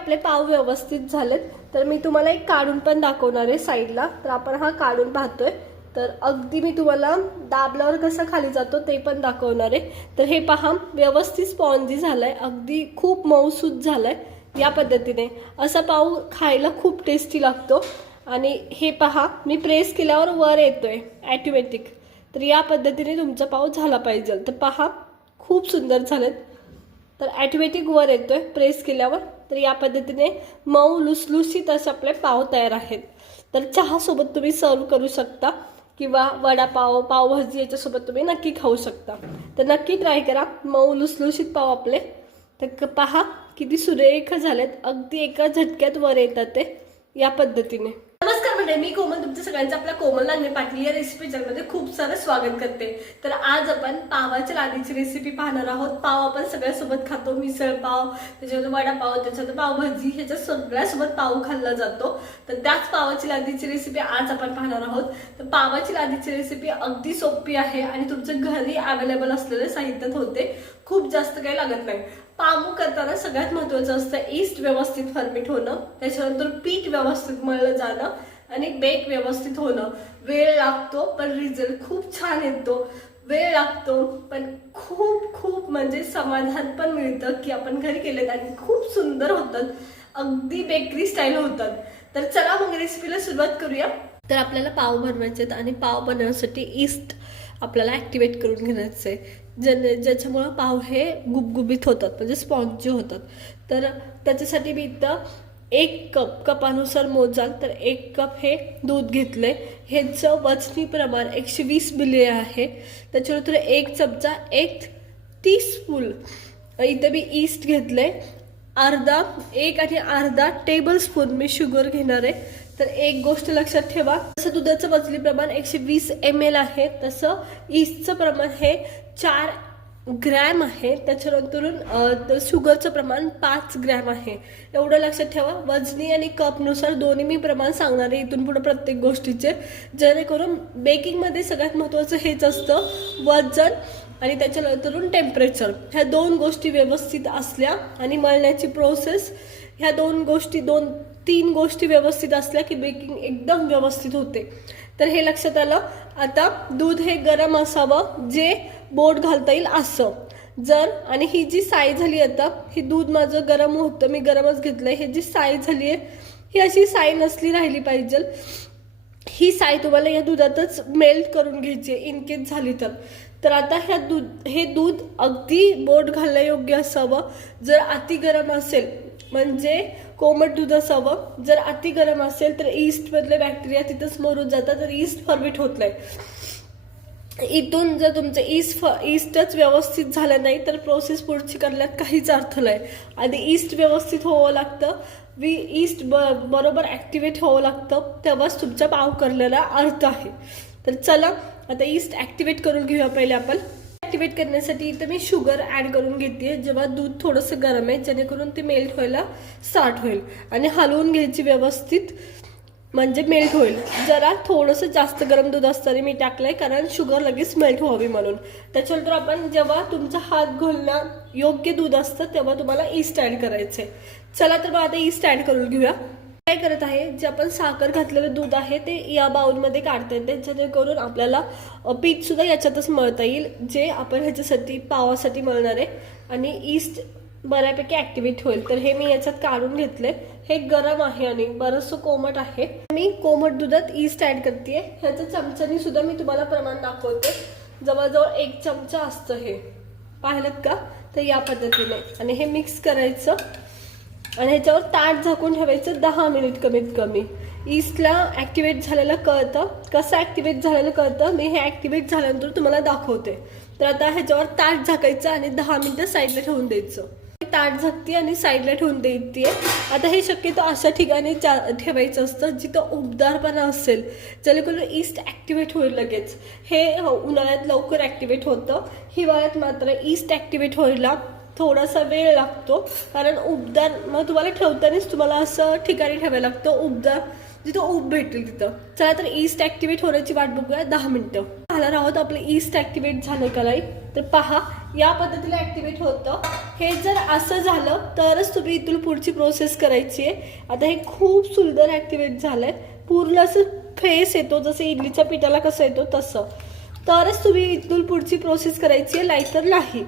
आपले पाव व्यवस्थित झालेत. तर मी तुम्हाला एक काढून पण दाखवणार आहे साईडला. तर आपण हा काढून पाहतोय. तर अगदी मी तुम्हाला दाबल्यावर कसं खाली जातो ते पण दाखवणार आहे. तर हे पहा व्यवस्थित स्पॉन्जी झालाय. अगदी खूप मऊसूद आहे या पद्धतीने. असा पाव खायला खूप टेस्टी लागतो. आणि हे पहा मी प्रेस केल्यावर वर येतोय ॲटोमॅटिक. तर या पद्धतीने तुमचा पाव झाला पाहिजे. तर पहा खूप सुंदर झालेत. तर ॲटोमॅटिक वर येतोय प्रेस केल्यावर. तर या पद्धतीने मऊ लुसलुसीत असे आपले पाव तयार आहेत. तर चहासोबत तुम्ही सर्व करू शकता किंवा वडापाव पावभाजी याच्यासोबत तुम्ही नक्की खाऊ शकता. तर नक्की ट्राय करा. मऊ लुसलुसीत पाव आपले. तर क- पहा किती सुरेख झालेत. अगदी एका झटक्यात वर येतात ते. या पद्धतीने. नमस्कार म्हणजे मी कोमल तुमच्या सगळ्यांचं आपल्या कोमल लागणे पाटील या रेसिपी चॅनलमध्ये खूप सारं स्वागत करते. तर आज आपण पावाच्या लादीची रेसिपी पाहणार आहोत. पाव आपण सगळ्यासोबत खातो मिसळ पाव त्याच्यामध्ये वडापाव त्याच्यानंतर पावभाजी ह्याच्या सगळ्यासोबत पाव खाल्ला जातो. तर त्याच पावाची लादीची रेसिपी आज आपण पाहणार आहोत. तर पावाची लादीची रेसिपी अगदी सोपी आहे आणि तुमच्या घरी अवेलेबल असलेले साहित्यात होते. खूप जास्त काही लागत नाही. पामू करताना सगळ्यात महत्वाचं असतं ईस्ट व्यवस्थित फर्मिट होणं त्याच्यानंतर पीठ व्यवस्थित मळलं जाणं आणि बेक व्यवस्थित होणं. वेळ लागतो पण रिझल्ट खूप छान येतो. वेळ लागतो पण खूप खूप म्हणजे समाधान पण मिळतं की आपण घरी केलेत आणि खूप सुंदर होतात. अगदी बेकरी स्टाईल होतात. तर चला मग रेसिपीला सुरुवात करूया. तर आपल्याला पाव बनवायचे आहेत आणि पाव बनवण्यासाठी ईस्ट आपल्याला ॲक्टिवेट करून घ्यायचं आहे. ज्याने ज्याच्यामुळं पाव हे गुबगुबीत होतात म्हणजे स्पॉन्जी होतात. तर त्याच्यासाठी मी इथं एक कप कपानुसार मोजाल तर एक कप हे दूध घेतले ह्याचं वजनी प्रमाण एकशे वीस मिली आहे. त्याच्यानंतर एक चमचा एक टीस्पून इथं मी ईस्ट आहे अर्धा एक आणि अर्धा टेबल स्पून मी शुगर घेणार आहे. तर एक गोष्ट लक्षात ठेवा. जसं दुधाचं वजनी प्रमाण एकशे वीस एम एल आहे तसं ईस्टचं प्रमाण हे चार ग्रॅम आहे. त्याच्यानंतरून शुगरचं प्रमाण पाच ग्रॅम आहे. एवढं लक्षात ठेवा. वजनी आणि कपनुसार दोन्ही मी प्रमाण सांगणार आहे इथून पुढे प्रत्येक गोष्टीचे. जेणेकरून बेकिंगमध्ये सगळ्यात महत्त्वाचं हेच असतं वजन आणि त्याच्यानंतरून टेम्परेचर ह्या दोन गोष्टी व्यवस्थित असल्या आणि मळण्याची प्रोसेस ह्या दोन गोष्टी दोन तीन गोष्टी व्यवस्थित असल्या की बेकिंग एकदम व्यवस्थित होते. तर हे लक्षात आलं. आता दूध हे गरम असावं जे बोट घालता येईल असं. जर आणि ही जी साय झाली आता हे दूध माझं गरम होतं मी गरमच घेतलंय हे जी साय झाली आहे ही अशी साय नसली राहिली पाहिजे. ही साय तुम्हाला या दुधातच मेल्ट करून घ्यायची आहे इन केस झाली तर. तर आता ह्या दूध हे दूध अगदी बोट घालण्यायोग्य असावं. जर अति गरम असेल म्हणजे कोमट दूध असावं जर अति गरम असेल तर ईस्टमधले बॅक्टेरिया तिथंच मरून जातात तर ईस्ट फॉर्मेट होत नाही. इथून जर तुमचं ईस्ट फ ईस्टच व्यवस्थित झालं नाही तर प्रोसेस पुढची करण्यात काहीच अर्थ नाही. आधी ईस्ट व्यवस्थित होवं लागतं. वी ईस्ट ब बरोबर ॲक्टिवेट होवं लागतं. तेव्हाच तुमचा पाव करण्याला अर्थ आहे. तर चला आता ईस्ट ॲक्टिवेट करून घेऊया पहिले आपण. ॲक्टिवेट करण्यासाठी इथं मी शुगर ॲड करून घेते जेव्हा दूध थोडंसं गरम आहे जेणेकरून ते मेल्ट व्हायला स्टार्ट होईल. आणि हलवून घ्यायची व्यवस्थित म्हणजे मेल्ट होईल. जरा थोडंसं जास्त गरम दूध असताना मी टाकलंय कारण शुगर लगेच मेल्ट व्हावी म्हणून. त्याच्यानंतर आपण जेव्हा तुमचा हात घोलणं योग्य दूध असतं तेव्हा तुम्हाला ईस्ट ॲड आहे चला तर मग आता ईस्ट ॲड करून घेऊया. काय करत आहे? जे आपण साखर घातलेलं दूध आहे ते या बाउलमध्ये काढता येते जेणेकरून आपल्याला पीठ सुद्धा याच्यातच मळता येईल जे आपण ह्याच्यासाठी पावासाठी मळणार आहे. आणि ईस्ट बऱ्यापैकी ऍक्टिव्हेट होईल. तर हे मी याच्यात काढून घेतले हे गरम आहे आणि बरंचसं कोमट आहे. मी कोमट दुधात ईस्ट ऍड करते ह्याच्या चमच्यानी सुद्धा मी तुम्हाला प्रमाण दाखवते. जवळजवळ एक चमचा असतं हे. पाहिलं का? तर या पद्धतीने. आणि हे मिक्स करायचं. आणि ह्याच्यावर ताट झाकून ठेवायचं दहा मिनिट कमीत कमी. ईस्टला ॲक्टिवेट झालेलं कळतं. कसं ॲक्टिवेट झालेलं कळतं? मी हे ॲक्टिवेट झाल्यानंतर तुम्हाला दाखवते. तर आता ह्याच्यावर ताट झाकायचं आणि दहा मिनिटं साईडला ठेवून द्यायचं. ताट झाकते आणि साईडला ठेवून द्यायची आता हे शक्यतो अशा ठिकाणी जा- ठेवायचं असतं जिथं उबदारपणा असेल. जेणेकरून ईस्ट ॲक्टिवेट होईल लगेच. हे उन्हाळ्यात लवकर ॲक्टिवेट होतं. हिवाळ्यात मात्र ईस्ट ॲक्टिवेट व्हायला थोडासा वेळ लागतो. कारण उबदार मग तुम्हाला ठेवतानाच तुम्हाला असं ठिकाणी ठेवायला लागतं. उबदार जिथं ऊब भेटेल तिथं. चला तर ईस्ट ॲक्टिवेट होण्याची वाट बघूया. दहा मिनटं. पाहणार आहोत आपलं ईस्ट ॲक्टिवेट झालं का नाही. तर पहा या पद्धतीला ॲक्टिवेट होतं. हे जर असं झालं तरच तुम्ही इथून पुढची प्रोसेस करायची आहे. आता हे खूप सुंदर ॲक्टिवेट झालं आहे पूर्ण असं फेस येतो. जसं इडलीच्या पिठाला कसं येतो तसं. तरच तुम्ही इथून पुढची प्रोसेस करायची आहे. नाहीतर नाही.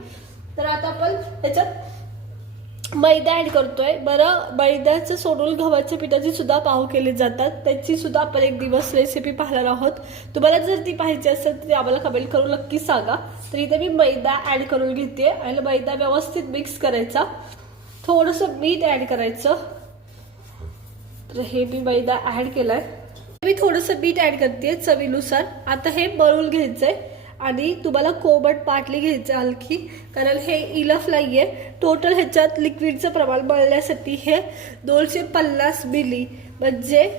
तर आता आपण त्याच्यात मैदा ॲड करतोय. बरं मैद्याचं सोडून गव्हाच्या पिठाची सुद्धा पाव केले जातात. त्याची सुद्धा आपण एक दिवस रेसिपी पाहणार आहोत. तुम्हाला जर ती पाहिजे असेल तर ती आम्हाला कमेंट करून नक्की सांगा. तर इथे मी मैदा ॲड करून घेते आणि मैदा व्यवस्थित मिक्स करायचा. थोडंसं मीठ ॲड करायचं. तर हे मी मैदा ॲड केलाय. मी थोडंसं बीट ॲड करते चवीनुसार. आता हे मळून घ्यायचंय. आणि तुम्हाला कोबट पाटली घ्यायचं आणखी. कारण हे इलफ नाही आहे टोटल ह्याच्यात लिक्विडचं प्रमाण बळण्यासाठी हे दोनशे पन्नास मिली. म्हणजे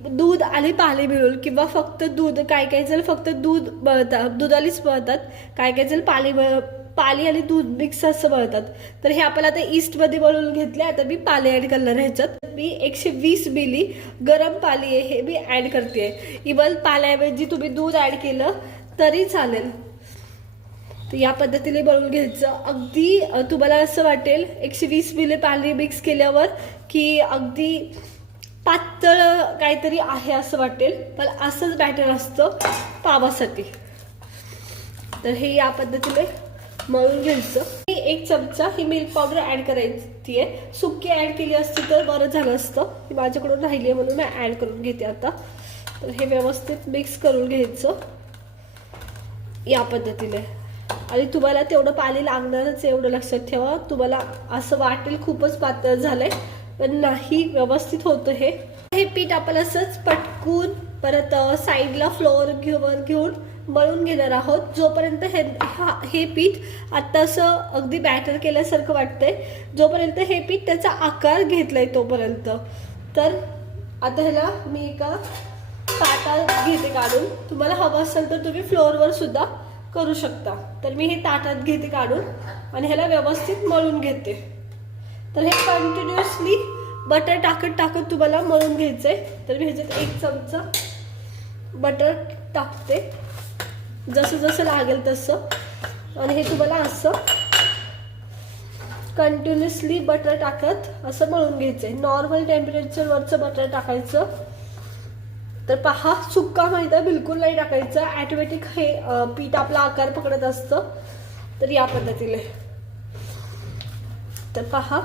दूध आणि पाणी मिळून किंवा फक्त दूध काय काय जण फक्त दूध बळतात दुधालीच बळतात काय काय जण पाणी बळ पाणी आणि दूध मिक्स असं बळतात. तर हे आपण आता ईस्टमध्ये बनवून घेतले. आता मी पाणी ॲड करणार ह्याच्यात. मी एकशे वीस मिली गरम पाणी आहे हे मी ॲड करते इवन पाण्याऐवजी तुम्ही दूध ॲड केलं तरी चालेल. तर या पद्धतीने बनवून घ्यायचं. अगदी तुम्हाला असं वाटेल एकशे वीस मिले पाणी मिक्स केल्यावर की अगदी पातळ काहीतरी आहे असं वाटेल पण असंच बॅटर असतं पावासाठी. तर हे या पद्धतीने मळून घ्यायचं. ही एक चमचा ही मिल्क पावडर ऍड करायची आहे सुकी ऍड केली असती तर बरं झालं असतं. ही माझ्याकडून राहिली आहे म्हणून मी ऍड करून घेते आता. तर हे व्यवस्थित मिक्स करून घ्यायचं. या पद्धतीने. आणि तुम्हाला तेवढं पाणी लागणारच एवढं लक्षात ठेवा. तुम्हाला असं वाटेल खूपच पातळ झालंय पण नाही व्यवस्थित होतं हे. हे पीठ आपण असंच पटकून परत साईडला फ्लोअर घेऊन घेऊन मळून घेणार आहोत. जोपर्यंत हे हा- हे पीठ आत्ता असं अगदी बॅटर केल्यासारखं वाटतंय जोपर्यंत हे पीठ त्याचा आकार घेतलाय तोपर्यंत. तर आता ह्याला मी एका ताटात घेते काढून. तुम्हाला हवं असेल तर तुम्ही फ्लोअरवर सुद्धा करू शकता. तर मी हे ताटात घेते काढून आणि ह्याला व्यवस्थित मळून घेते. तर हे कंटिन्युअसली बटर टाकत टाकत तुम्हाला मळून घ्यायचंय. तर मी ह्याच्यात एक चमचा बटर टाकते. जसं जसं लागेल तसं. आणि हे तुम्हाला असं कंटिन्युअसली बटर टाकत असं मळून घ्यायचंय. नॉर्मल टेम्परेचरवरचं बटर टाकायचं. तर पहा सुक्का मैदा बिलकुल नाही टाकायचं. ॲटोमॅटिक हे पीठ आपला आकार पकडत असतं. तर या पद्धतीने. तर पहा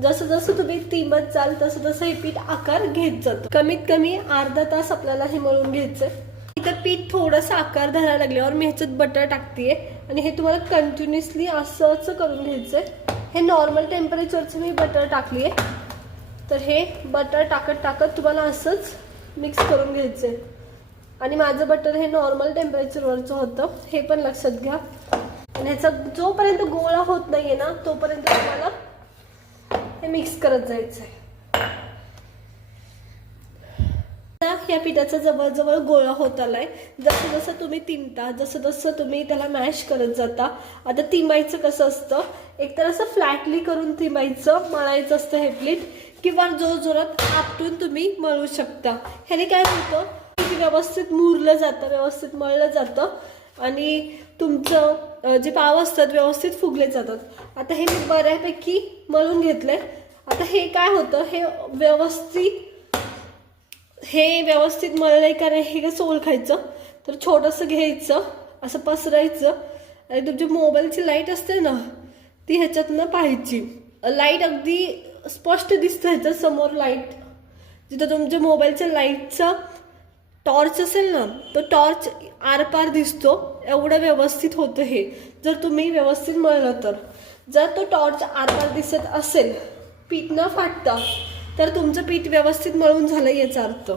जसं जसं तुम्ही तिंबत जाल तसं तसं हे पीठ आकार घेत जातं. कमीत कमी अर्धा तास आपल्याला हे मळून घ्यायचं इथं पीठ थोडंसं आकार धरायला लागल्यावर मी ह्याच्यात बटर टाकतेय. आणि हे तुम्हाला कंटिन्युअसली असंच करून घ्यायचंय. हे नॉर्मल टेम्परेचरचं मी बटर टाकली आहे तर हे बटर टाकत टाकत तुम्हाला असंच मिक्स करून घ्यायचे. आणि माझं बटर हे नॉर्मल टेम्परेचरवरचं होतं. हे पण लक्षात घ्या. आणि ह्याचा जोपर्यंत गोळा होत नाहीये ना तोपर्यंत तुम्हाला हे मिक्स करत जायचंय. आहे या पिठाचा जवळजवळ गोळा होत आलाय. जसं जसं तुम्ही तिमता जसं जसं तुम्ही त्याला मॅश करत जाता आता तिंबायचं कसं असतं? एकतर असं फ्लॅटली करून तिंबायचं मळायचं असतं हे प्लीट किंवा जोर जोरात आपटून तुम्ही मळू शकता. ह्याने काय होतं? की व्यवस्थित मुरलं जातं व्यवस्थित मळलं जातं आणि तुमचं जे पाव असतात व्यवस्थित फुगले जातात. आता हे मी बऱ्यापैकी मळून घेतलंय. आता हे काय होतं? हे व्यवस्थित हे व्यवस्थित मळलंय का नाही हे कसं ओळखायचं तर छोटंसं घ्यायचं असं पसरायचं. आणि तुमची मोबाईलची लाइट असते ना ती ह्याच्यातनं पाहायची. लाइट अगदी स्पष्ट दिसतं ह्याच्या समोर लाइट जिथं तुमच्या मोबाईलच्या लाईटचा टॉर्च असेल ना तो टॉर्च आरपार दिसतो. एवढं व्यवस्थित होतं हे. जर तुम्ही व्यवस्थित मळलं तर. जर तो टॉर्च आरपार दिसत असेल पीठ न फाटता तर तुमचं पीठ व्यवस्थित मळून झालं याचा अर्थ.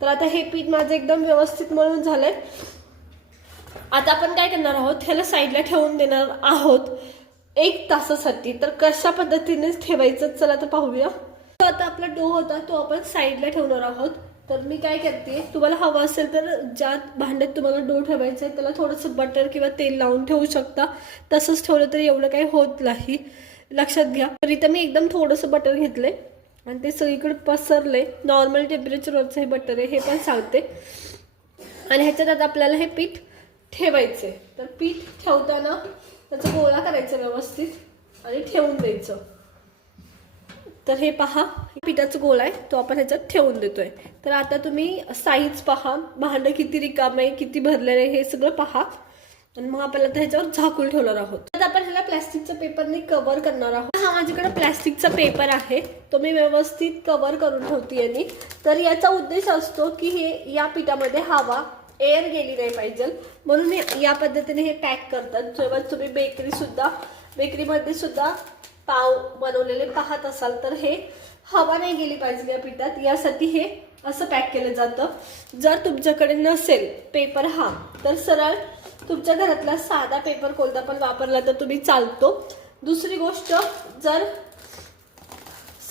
तर आता हे पीठ माझं एकदम व्यवस्थित मळून झालंय. आता आपण काय करणार आहोत? ह्याला साईडला ठेवून देणार आहोत. एक तासासाठी. तर कशा पद्धतीने ठेवायचं? चला तर पाहूया. तो आता आपला डो होता तो आपण साईडला ठेवणार आहोत. तर मी काय करते तुम्हाला हवं असेल तर ज्या भांड्यात तुम्हाला डो ठेवायचं आहे त्याला थोडंसं बटर किंवा तेल लावून ठेवू शकता. तसंच ठेवलं तरी एवढं काही होत नाही. लक्षात घ्या. तर इथं मी एकदम थोडंसं बटर घेतलंय आणि ते सगळीकडे पसरले नॉर्मल टेम्परेचरवरचं हे बटर आहे हे पण सांगते आणि ह्याच्यात आता आपल्याला हे पीठ ठेवायचे तर पीठ ठेवताना त्याचा गोळा करायचा व्यवस्थित आणि ठेवून द्यायचं. तर हे पहा पिठाचा गोळा आहे तो आपण ह्याच्यात ठेवून देतोय. तर आता तुम्ही साईज पहा भांडं किती रिकाम आहे किती भरलेलं आहे हे सगळं पहा. आणि मग आपल्याला आता ह्याच्यावर झाकून ठेवणार आहोत. आता आपण ह्याला प्लॅस्टिकच्या पेपरने कव्हर करणार आहोत. हा माझ्याकडे प्लॅस्टिकचा पेपर आहे तो मी व्यवस्थित कव्हर करून ठेवते यांनी तर याचा उद्देश असतो की हे या पिठामध्ये हवा एअर गेली नाही पाहिजे. म्हणून या पद्धतीने हे पॅक करतात. जेव्हा तुम्ही बेकरी सुद्धा बेकरीमध्ये सुद्धा पाव बनवलेले पाहत असाल तर हे हवा नाही गेली पाहिजे या पिठात. यासाठी हे असं पॅक केलं जातं. जर तुमच्याकडे नसेल पेपर हा तर सरळ तुमच्या घरातला साधा पेपर कोणता पण वापरला तर तुम्ही चालतो. दुसरी गोष्ट जर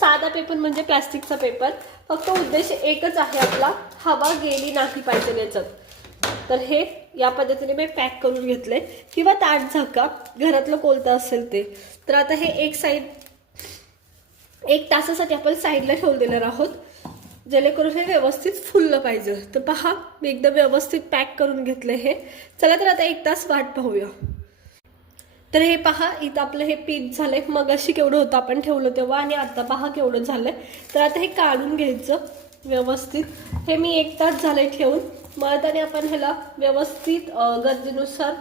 साधा पेपर म्हणजे प्लास्टिकचा पेपर फक्त उद्देश एकच आहे आपला हवा गेली नाही पाहिजे याच्यात. तर हे या पद्धतीने मी पॅक करून घेतले किंवा ताट झाका घरातलं कोलतं असेल ते. तर आता हे एक साईड एक तासासाठी आपण साईडला ठेवून देणार आहोत. जेणेकरून हे व्यवस्थित फुललं पाहिजे. तर पहा मी एकदम व्यवस्थित पॅक करून घेतले हे. चला तर आता एक तास वाट पाहूया. तर हे पहा इथं आपलं हे पीठ झालंय. मग अशी केवढं होतं आपण ठेवलं तेव्हा आणि आता पहा केवढं झालंय. तर आता हे काढून घ्यायचं व्यवस्थित. हे मी एक तास झालंय ठेवून. मळताने आपण ह्याला व्यवस्थित गरजेनुसार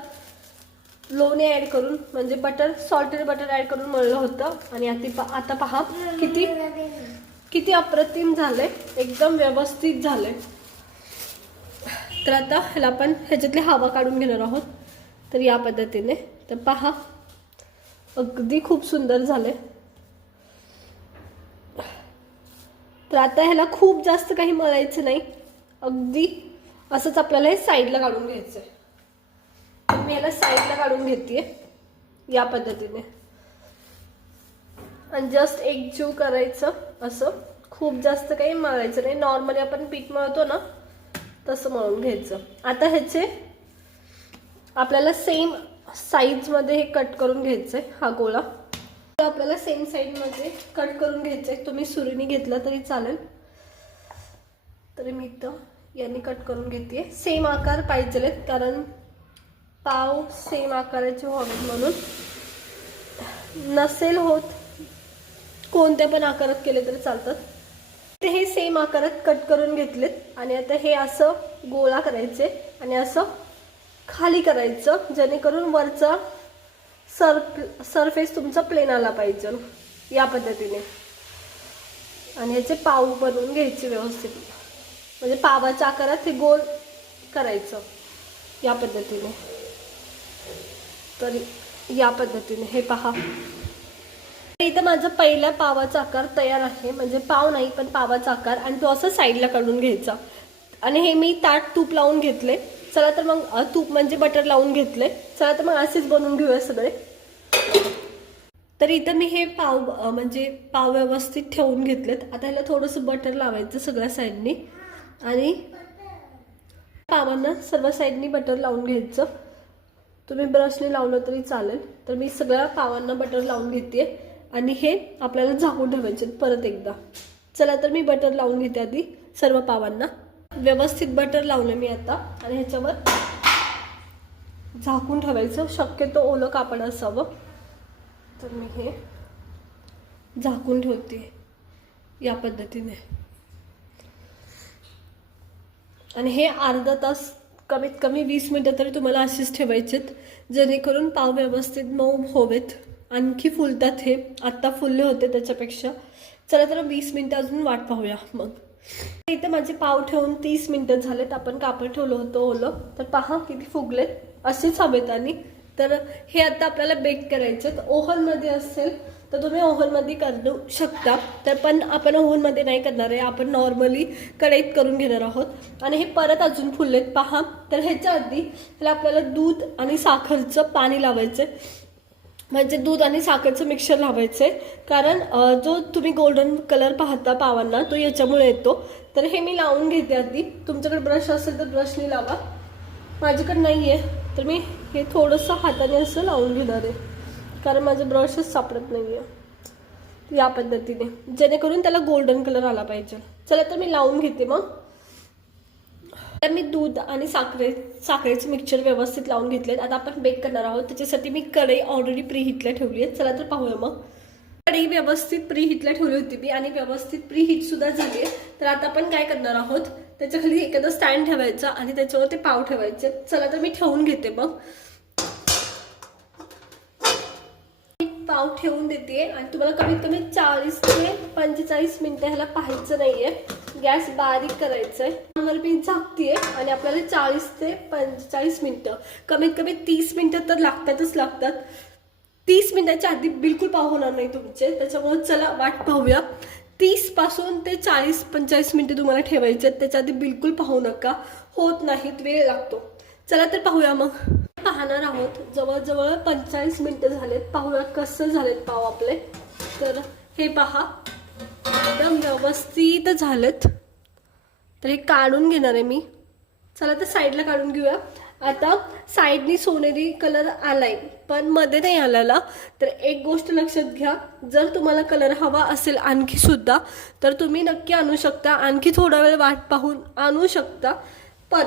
लोणी ॲड करून म्हणजे बटर सॉल्टेड बटर ॲड करून मळलं होतं. आणि आता आता पहा किती किती अप्रतिम झालंय. एकदम व्यवस्थित झालंय. तर आता ह्याला आपण ह्याच्यातली हवा काढून घेणार आहोत. तर या पद्धतीने. तर पहा अगदी खूप सुंदर झाले तर आता ह्याला खूप जास्त काही मळायचं नाही. अगदी असंच आपल्याला हे साईडला काढून घ्यायचं आहे मी याला साईडला काढून घेते या पद्धतीने. आणि जस्ट एक जीव करायचं असं. खूप जास्त काही मळायचं नाही. नॉर्मली आपण पीठ मळतो ना तसं मळून घ्यायचं. आता ह्याचे आपल्याला सेम साईजमध्ये हे कट करून घ्यायचंय हा गोळा. तर आपल्याला सेम साईजमध्ये कट करून घ्यायचंय. तुम्ही सुरीने घेतला तरी चालेल. तरी मी इथं यांनी कट करून घेते सेम आकार पाहिजेत कारण पाव सेम आकाराचे व्हावेत म्हणून. नसेल होत कोणत्या पण आकारात केले तरी चालतात. ते हे सेम आकारात कट करून घेतलेत आणि आता हे असं गोळा करायचे आणि असं खाली करायचं जेणेकरून वरचा सर्फ सरफेस तुमचा प्लेन आला पाहिजे या पद्धतीने. आणि याचे पाव बनवून घ्यायचे व्यवस्थित. म्हणजे पावाच्या आकारात हे गोल करायचं. या पद्धतीने. तर या पद्धतीने. हे पहा. इथं माझा पहिला पावाचा आकार तयार आहे. म्हणजे पाव नाही पण पावाचा आकार. आणि तो असं साईडला काढून घ्यायचा. आणि हे मी ताट तूप लावून घेतले चला तर मग तूप म्हणजे बटर लावून घेतले चला तर मग असेच बनवून घेऊया सगळे. तर इथं मी हे पाव म्हणजे पाव व्यवस्थित ठेवून घेतलेत. आता ह्याला थोडंसं बटर लावायचं सगळ्या साईडनी. आणि पावांना सर्व साईडनी बटर लावून घ्यायचं. तुम्ही ब्रशने लावलं तरी चालेल तर मी सगळ्या पावांना बटर लावून घेते आणि हे आपल्याला झाकून ठेवायचे परत एकदा. चला तर मी बटर लावून घेते आधी सर्व पावांना. व्यवस्थित बटर लावलं मी आता. आणि ह्याच्यावर झाकून ठेवायचं. शक्यतो ओलं कापड असावं. तर मी हे झाकून ठेवते या पद्धतीने. आणि हे अर्धा तास कमीत कमी वीस मिनटं तरी तुम्हाला असेच ठेवायचेत जेणेकरून पाव व्यवस्थित मऊ होवेत. आणखी फुलतात हे. आत्ता फुलले होते त्याच्यापेक्षा. चला तर वीस मिनटं अजून वाट पाहूया मग. इथे माझे पाव ठेवून तीस मिनटं झालेत. आपण कापड ठेवलं होतं ओलं. तर पहा किती फुगलेत. असेच हवेत आणि. तर हे आता आपल्याला बेक करायचे ओव्हनमध्ये असेल तर तुम्ही ओव्हनमध्ये करू शकता. तर पण आपण ओव्हनमध्ये नाही करणार आहे. आपण नॉर्मली कढईत करून घेणार आहोत. आणि हे परत अजून फुललेत. पहा. तर ह्याच्या आधी ह्याला आपल्याला दूध आणि साखरचं पाणी लावायचं म्हणजे दूध आणि साखरचं मिक्सर लावायचं आहे कारण जो तुम्ही गोल्डन कलर पाहता पावांना तो याच्यामुळे येतो. तर हे मी लावून घेते आधी. तुमच्याकडे ब्रश असेल तर ब्रशने लावा. माझ्याकडे नाही आहे तर मी हे थोडंसं हाताने असं लावून घेणार आहे. कारण माझं ब्रशच सापडत नाही आहे या पद्धतीने. जेणेकरून त्याला गोल्डन कलर आला पाहिजे. चला तर मी लावून घेते मग. तर मी दूध आणि साखरे साखरेचे मिक्सचर व्यवस्थित लावून घेतलेत. आता आपण बेक करणार आहोत. त्याच्यासाठी मी कढई ऑलरेडी प्री हिटला ठेवली आहे. चला तर पाहूया मग. कढई व्यवस्थित प्री हिटला ठेवली होती मी आणि व्यवस्थित प्री हिट सुद्धा झाली आहे. तर आता आपण काय करणार आहोत? त्याच्याखाली एखादा स्टँड ठेवायचा आणि त्याच्यावर ते पाव ठेवायचे. चला तर मी ठेवून घेते मग. पाव ठेवून देते आणि तुम्हाला कमीत कमी चाळीस ते पंचेचाळीस मिनिटं ह्याला पाहायचं नाहीये. गॅस बारीक करायचंय. आहे मी झाकतीये आणि आपल्याला चाळीस ते पंचेचाळीस मिनिटं. कमीत कमी तीस मिनिटं तर लागतातच लागतात. तीस मिनिटाच्या आधी बिलकुल पाव होणार नाही तुमचे. त्याच्यामुळे चला वाट पाहूया. तीसपासून ते चाळीस पंचेचाळीस मिनिटं तुम्हाला ठेवायचे आहेत. त्याच्या आधी बिलकुल पाहू नका. होत नाहीत वेळ लागतो. चला तर पाहूया मग. पाहणार आहोत. जवळजवळ पंचेचाळीस मिनिटं झालेत. पाहूया कसं झालेत पाव आपले. तर हे पहा. एकदम व्यवस्थित झालेत. तर हे काढून घेणार आहे मी. चला तर साईडला काढून घेऊया. आता साईडनी सोनेरी कलर आलाय पण मध्ये नाही आलेला. तर एक गोष्ट लक्षात घ्या. जर तुम्हाला कलर हवा असेल आणखी सुद्धा तर तुम्ही नक्की आणू शकता. आणखी थोडा वेळ वाट पाहून आणू शकता. पण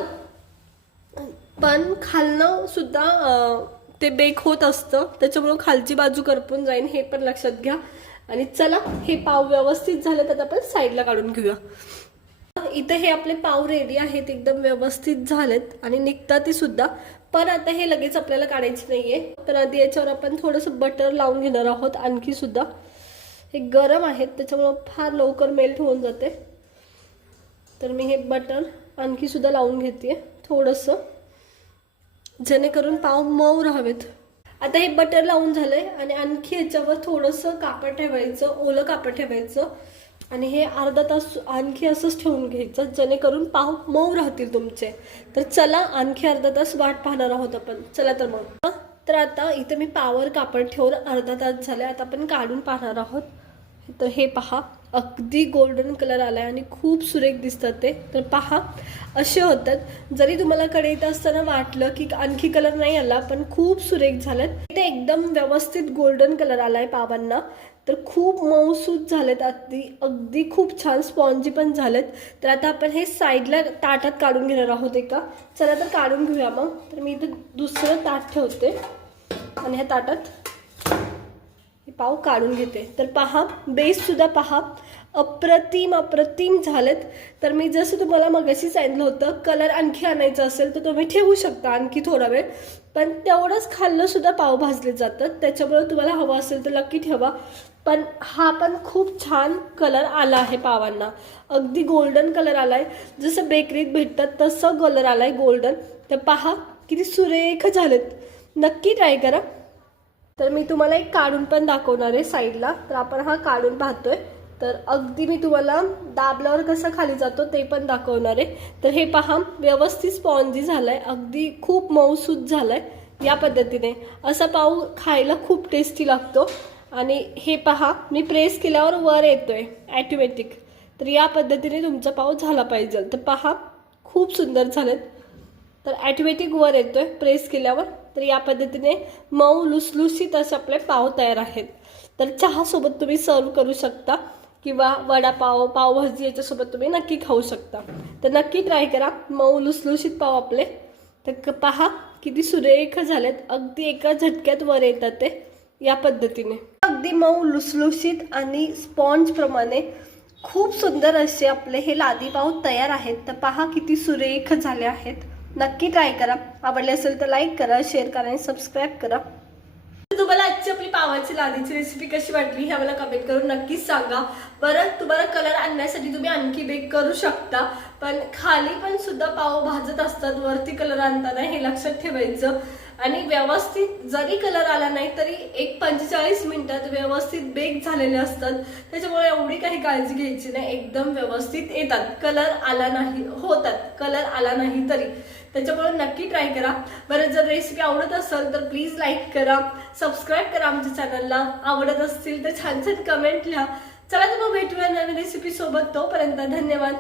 पण खालनं सुद्धा ते बेक होत असतं. त्याच्यामुळं खालची बाजू करपून जाईन हे पण लक्षात घ्या. आणि चला हे पाव व्यवस्थित झालं तर आपण साईडला काढून घेऊया. इथे हे आपले पाव रेडी आहेत एकदम व्यवस्थित झालेत आणि निघतात ते सुद्धा. पण आता हे लगेच आपल्याला काढायचे नाहीये. तर आधी याच्यावर आपण थोडंसं बटर लावून घेणार आहोत आणखी सुद्धा. हे गरम आहेत त्याच्यामुळं फार लवकर मेल्ट होऊन जाते. तर मी हे बटर आणखी सुद्धा लावून घेते थोडंसं. जेणेकरून पाव मऊ राहावेत. आता हे बटर लावून झालंय आणि आणखी ह्याच्यावर थोडंसं कापड ठेवायचं ओलं कापड ठेवायचं आणि हे अर्धा तास आणखी असंच ठेवून घ्यायचं जेणेकरून पाव मऊ राहतील तुमचे. तर चला आणखी अर्धा तास वाट पाहणार आहोत आपण. चला तर मग. तर आता इथे मी पावर कापड ठेवून अर्धा तास झाले आता आपण काढून पाहणार आहोत. तर हे पहा. अगदी गोल्डन कलर आला आहे आणि खूप सुरेख दिसतात ते. तर पहा असे होतात. जरी तुम्हाला कढईत असताना वाटलं की आणखी कलर नाही आला पण खूप सुरेख झालेत. ते एकदम व्यवस्थित गोल्डन कलर आला आहे पावांना तर खूप मऊसूत झालेत. अगदी अगदी खूप छान स्पॉन्जी पण झालेत. तर आता आपण हे साईडला ताटात काढून घेणार आहोत एका. चला तर काढून घेऊया मग. तर मी इथं दुसरं ताट ठेवते. आणि ह्या ताटात पाव काढून घेते. तर पहा बेससुद्धा पहा. अप्रतिम अप्रतिम झालेत. तर मी जसं तुम्हाला मगाशी सांगितलं होतं कलर आणखी आणायचा असेल तर तुम्ही ठेवू शकता आणखी थोडा वेळ. पण तेवढंच खाल्लंसुद्धा पाव भाजले जातात. त्याच्यामुळे तुम्हाला हवं असेल तर नक्की ठेवा. पण हा पण खूप छान कलर आला आहे पावांना. अगदी गोल्डन कलर आला आहे जसं बेकरीत भेटतात तसं कलर आला आहे गोल्डन तर पहा किती सुरेख झालेत. नक्की ट्राय करा. तर मी तुम्हाला एक काढून पण दाखवणार आहे साईडला. तर आपण हा काढून पाहतोय. तर अगदी मी तुम्हाला दाबल्यावर कसं खाली जातो ते पण दाखवणार आहे. तर हे पहा व्यवस्थित स्पॉन्जी झालाय. अगदी खूप मऊसूत आहे या पद्धतीने. असा पाव खायला खूप टेस्टी लागतो. आणि हे पहा मी प्रेस केल्यावर वर येतोय ॲटोमॅटिक तर या पद्धतीने तुमचा पाव झाला पाहिजे. तर पहा खूप सुंदर झालेत. तर ॲटोमॅटिक वर येतोय प्रेस केल्यावर. तर या पद्धतीने मऊ लुसलुसीत असे आपले पाव तयार आहेत. तर चहासोबत तुम्ही सर्व करू शकता किंवा वडापाव पावभाजी याच्यासोबत तुम्ही नक्की खाऊ शकता. तर नक्की ट्राय करा. मऊ लुसलुसीत पाव आपले. तर क- पहा किती सुरेख झालेत. अगदी एका झटक्यात वर येतात ते या पद्धतीने. अगदी मऊ लुसलुसीत आणि स्पॉन्जप्रमाणे खूप सुंदर असे आपले हे लादी पाव तयार आहेत. तर पहा किती सुरेख झाले आहेत. नक्की ट्राय करा. आवडले असेल तर लाईक करा शेअर करा आणि सबस्क्राईब करा. तुम्हाला आजची आपली पावाची लादीची रेसिपी कशी वाटली हे मला कमेंट करून नक्कीच सांगा. बरं तुम्हाला कलर आणण्यासाठी तुम्ही आणखी बेक करू शकता. पण खाली पण सुद्धा पाव भाजत असतात वरती कलर आणताना हे लक्षात ठेवायचं. आणि व्यवस्थित जरी कलर आला नाही तरी एक पंचेचाळीस मिनिटात व्यवस्थित बेक झालेले असतात. त्याच्यामुळे एवढी काही काळजी घ्यायची नाही. एकदम व्यवस्थित येतात. कलर आला नाही होतात. कलर आला नाही तरी. त्याच्यामुळे नक्की ट्राय करा. बरं जर रेसिपी आवडत असेल तर प्लीज लाईक करा. सबस्क्राईब करा आमच्या चॅनलला आवडत असतील तर छान छान कमेंट लिहा. चला तर मग भेटूया नवीन रेसिपी सोबत. तोपर्यंत धन्यवाद.